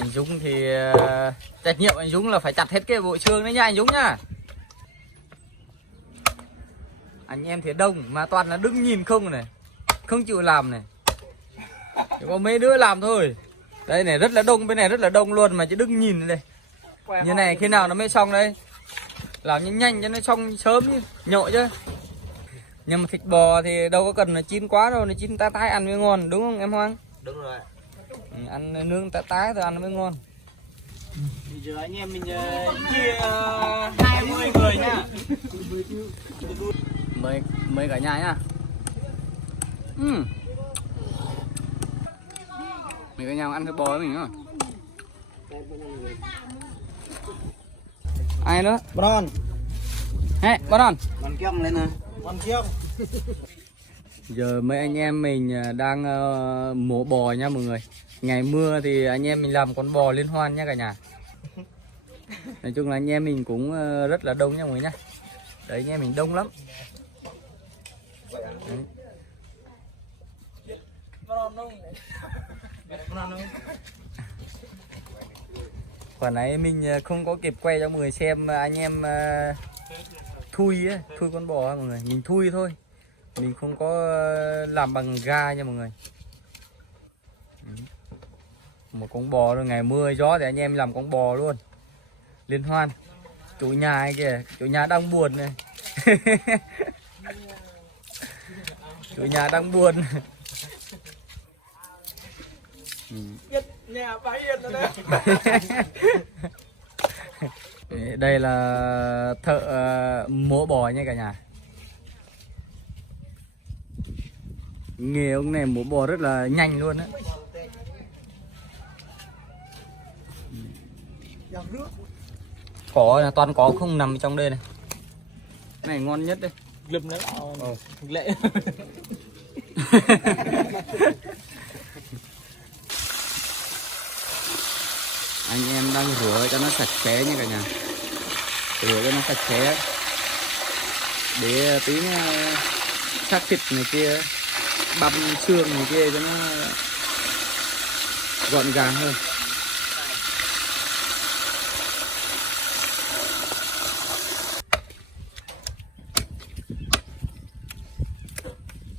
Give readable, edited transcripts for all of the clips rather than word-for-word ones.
Anh Dũng thì trách nhiệm anh Dũng là phải chặt hết cái bộ xương đấy nha anh Dũng nhá. Anh em thì đông mà toàn là đứng nhìn không này, không chịu làm này. Chỉ có mấy đứa làm thôi. Đây này rất là đông, bên này rất là đông luôn mà chỉ đứng nhìn đây. Như này khi nào nó mới xong đây? Làm nhanh nhanh cho nó xong sớm chứ, nhội chứ. Nhưng mà thịt bò thì đâu có cần là chín quá đâu, nó chín tái tái ăn mới ngon, đúng không em Hoang? Đúng rồi. Ăn nướng tái tái thôi ăn nó mới ngon. Bây giờ anh em mình chia 20 người nhá. Mời cả nhà nhá. Mời cả nhà ăn thịt bò với mình nữa. Ai nữa? Bon. Hey, Bon. Bon kiêng lên nè. Bon kiêng. Giờ mấy anh em mình đang mổ bò nha mọi người. Ngày mưa thì anh em mình làm con bò liên hoan nha cả nhà. Nói chung là anh em mình cũng rất là đông nha mọi người nhá. Đấy anh em mình đông lắm. Đấy. Quả nãy mình không có kịp quay cho mọi người xem anh em thui ấy, thui con bò mọi người, mình thui thôi. Mình không có làm bằng ga nha mọi người. Một con bò rồi, ngày mưa gió thì anh em làm con bò luôn. Liên hoan. Chủ nhà ấy kìa, chủ nhà đang buồn này. Chủ nhà đang buồn. Nhà bá yên rồi đấy. Đây là thợ mổ bò nha cả nhà. Nghề ông này mổ bò rất là nhanh luôn á. Có là toàn có không nằm trong đây này. Cái này ngon nhất đây. Lượm nó lệ. Anh em đang rửa cho nó sạch sẽ nha cả nhà. Rửa cho nó sạch sẽ để tí xác thịt này kia, băm xương này kia cho nó gọn gàng hơn.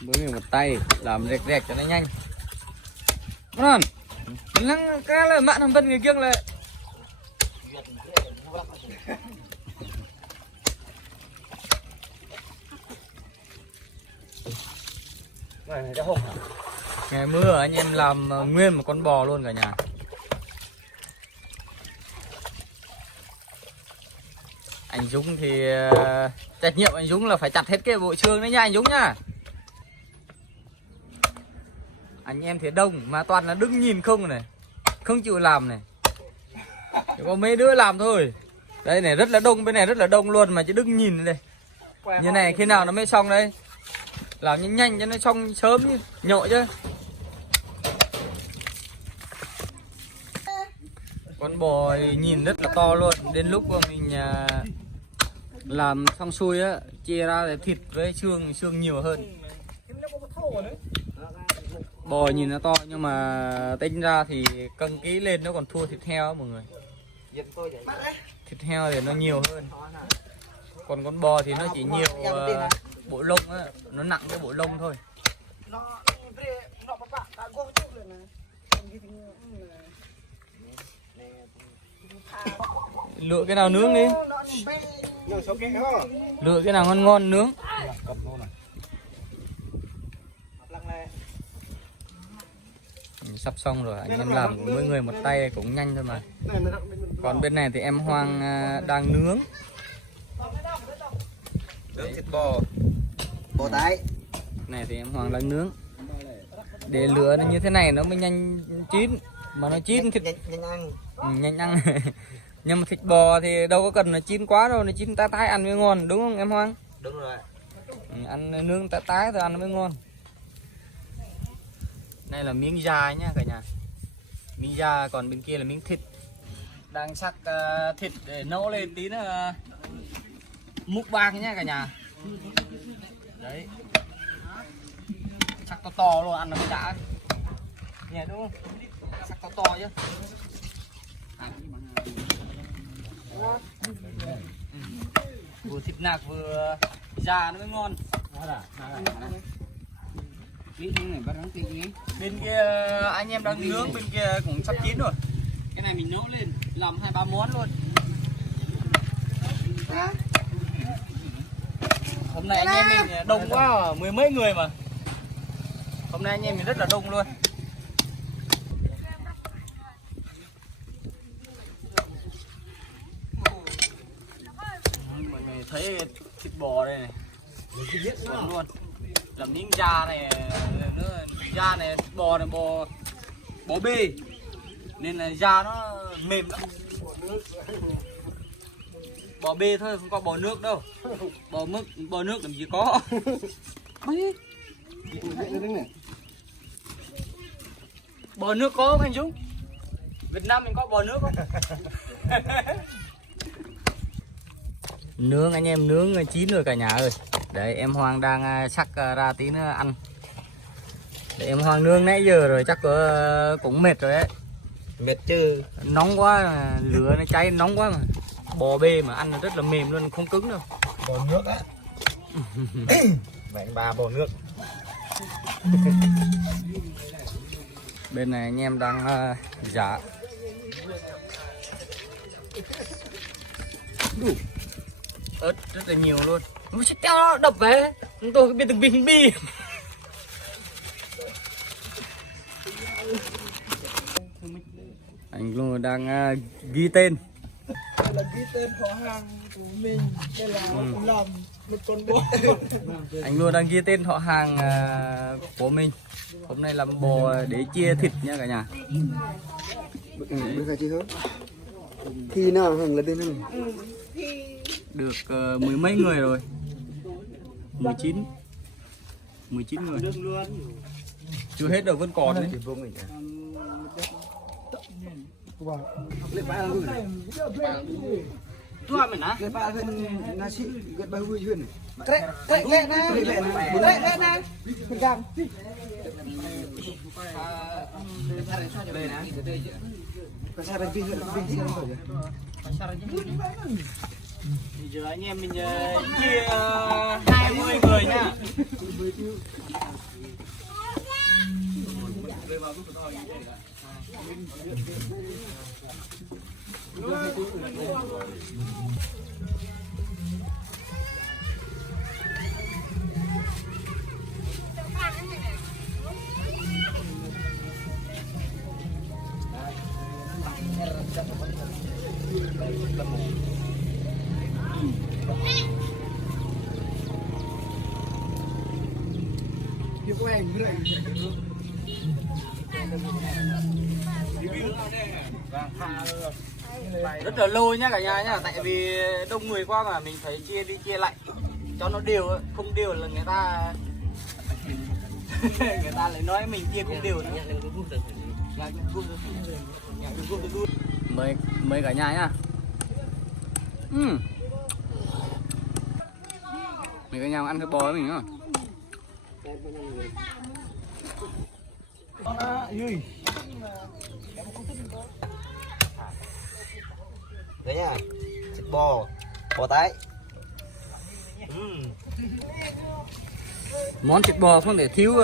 Với mình một tay làm rẹt rẹt cho nó nhanh. Con lăng cái là bạn thằng Vân người kiêng lại. Ngày mưa anh em làm nguyên một con bò luôn cả nhà. Anh Dũng thì trách nhiệm anh Dũng là phải chặt hết cái bộ xương đấy nha anh Dũng nhá. Anh em thì đông mà toàn là đứng nhìn không này, không chịu làm này. Chỉ có mấy đứa làm thôi. Đây này rất là đông, bên này rất là đông luôn mà chỉ đứng nhìn đây. Như này khi nào nó mới xong đây? Làm nhanh nhanh cho nó xong sớm chứ, nhội chứ. Con bò thì nhìn rất là to luôn. Đến lúc mà mình làm xong xuôi á, chia ra để thịt với xương nhiều hơn. Bò nhìn nó to nhưng mà tính ra thì cân ký lên nó còn thua thịt heo á mọi người. Thịt heo thì nó nhiều hơn. Còn con bò thì nó chỉ nhiều bộ lông á, nó nặng cái bộ lông thôi. Lựa cái nào nướng đi. Lựa cái nào ngon ngon nướng. Sắp xong rồi, anh em làm của mỗi người một tay cũng nhanh thôi mà. Còn bên này thì em Hoang đang nướng. Nướng thịt bò. Bò tái. Này thì em Hoàng đang nướng. Để lửa nó như thế này nó mới nhanh chín. Mà nó chín thịt nhanh ăn. Nhanh ăn. Nhưng mà thịt bò thì đâu có cần là chín quá đâu, nó chín tái tái ăn mới ngon, đúng không em Hoang? Đúng rồi. Ăn nướng tái tái thôi ăn nó mới ngon. Đây là miếng da nhá cả nhà. Miếng da, còn bên kia là miếng thịt. Đang sắc thịt để nấu lên tí nữa múc bang nhá cả nhà. Đấy. Sắc to to luôn, ăn nó mới đã. Nghe đúng không? Sắc to to chứ. Vừa thịt nạc vừa già nó mới ngon. Bên kia anh em đang nướng, bên kia cũng sắp chín rồi. Cái này mình nấu lên làm 2-3 món luôn. Hôm nay anh em mình đông quá, mười mấy người mà. Hôm nay anh em mình rất là đông luôn. Mọi người thấy thịt bò đây này, còn luôn. Làm miếng da này nữa, da này thịt bò này bò bê nên là da nó mềm lắm. Bò bê thôi, không có bò nước đâu. Bò nước làm gì có. Bò nước có không anh Dũng? Việt Nam mình có bò nước không? Nướng anh em, nướng chín rồi cả nhà ơi. Đấy em Hoàng đang sắc ra tí nữa ăn. Để em Hoàng nướng nãy giờ rồi chắc cũng mệt rồi đấy. Mệt chứ. Nóng quá, lửa nó cháy nóng quá mà. Bò bê mà ăn rất là mềm luôn, không cứng đâu. Bò nước á. Mẹ bà bò nước. Bên này anh em đang giả. Ớt rất là nhiều luôn. Nó sẽ theo nó đập về. Chúng tôi biết từng bi. Anh luôn đang ghi tên. Đây là ghi tên họ hàng của mình. Đây là làm một con bò. Anh luôn đang ghi tên họ hàng của mình. Hôm nay làm bò để chia thịt nha cả nhà. Được rồi chị hứa. Khi nào hàng là tên này? Được mười mấy người rồi. 19 người. Chưa hết đâu, vẫn còn đấy. Tua mình á? Cái ba thân là chị gần bao vui chuyện. Lẹ nè. Mình cầm. Cái sao đây pin Bây giờ anh em mình chia 20 người nha. Yêu của em vậy. Rất là lôi nhá cả nhà nhá, tại vì đông người quá mà mình phải chia đi chia lại cho nó đều, không đều là người ta người ta lại nói mình chia không đều nữa. Mời cả nhà nhá. Mời cả nhà ăn cái bò với mình nữa. Đấy nha. Thịt bò tái. Món thịt bò không thể thiếu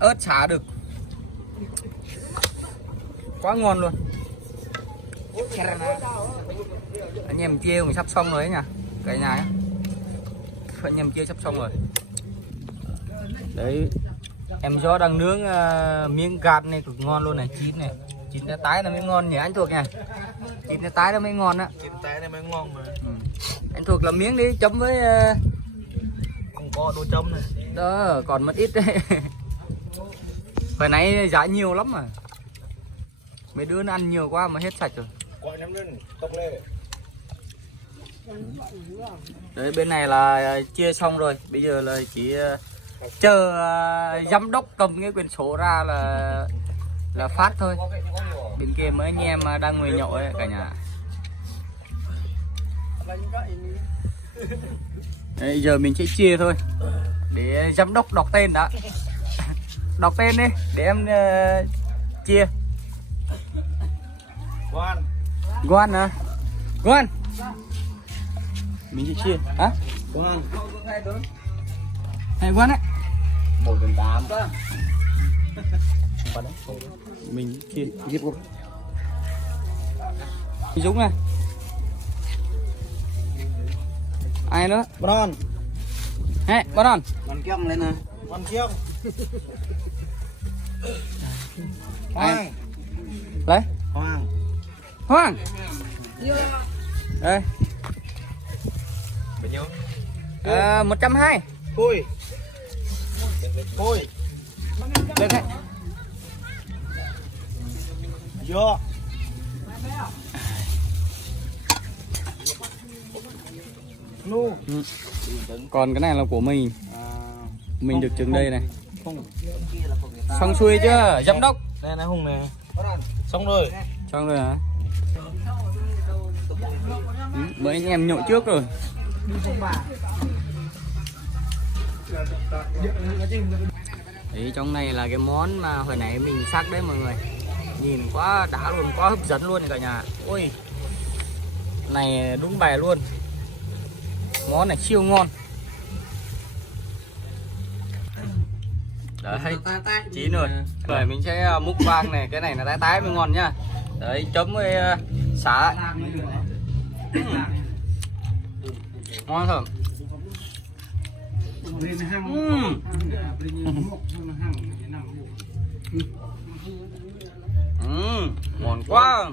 ớt xả được. Quá ngon luôn. Anh em chia cũng sắp xong rồi đấy nha cả nhà nhé. Anh em chia sắp xong rồi. Đấy em gió đang nướng miếng gạt này cực ngon luôn này, chín này, chín cái tái nó mới ngon nhỉ anh Thuộc nha. Chín cái tái nó mới ngon á. Chín tái này mới ngon mà. Anh Thuộc làm miếng đi chấm với Không có đồ chấm này. đó, còn mất ít đấy. Hồi nãy giá nhiều lắm mà. Mấy đứa nó ăn nhiều quá mà hết sạch rồi. Gọi nắm lên, tông lên. Đấy bên này là chia xong rồi, bây giờ là chỉ chờ giám đốc cầm cái quyển sổ ra là phát thôi. Bên kia mấy anh em đang ngồi nhậu ấy cả nhà. Đấy, giờ mình sẽ chia thôi để giám đốc đọc tên đã. Đọc tên đi để em chia. Quan Ngoan hả? Ngoan. Mình chỉ chia hả? Ngoan. Hay ngoan đấy. 1/8. Mình chia giết luôn. Dũng này. Ai nữa? Bon. Hey, Bon. Con kiông lên nè. Con chiêu. Ai? Lấy. Hoàng. Hoàng. Đây. Bao nhiêu? 120. Cùi. Cùi. Lên đấy. Vô. Nu. Còn cái này là của mình. Mình được trứng đây này. Không. Xong xuôi chưa? Giám đốc. Đây này Hùng này. Xong rồi. Xong rồi hả? Mấy anh em nhậu trước rồi. Đấy, trong này là cái món mà hồi nãy mình sắc đấy mọi người. Nhìn quá đã luôn, quá hấp dẫn luôn cả nhà. Ôi, này đúng bài luôn. Món này siêu ngon. Đấy, chín rồi. Rồi mình sẽ múc vang này, cái này là tái tái mới ngon nhá. Đấy, chấm với xả. Ngon không? Ngon quá.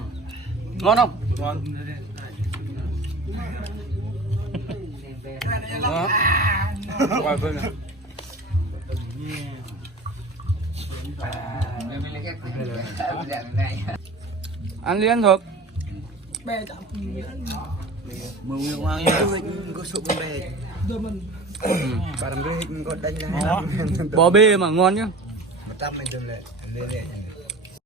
Ngon không? Ngon. Đó. Qua vâng ạ. Ăn liên thuộc. Bè chạm. Mừng nhiều hoàng có sụp bè. Rồi mình. Bà làm cái hình có đánh ra. Bò bê mà ngon nhá. 100 mình dừng lại. Lên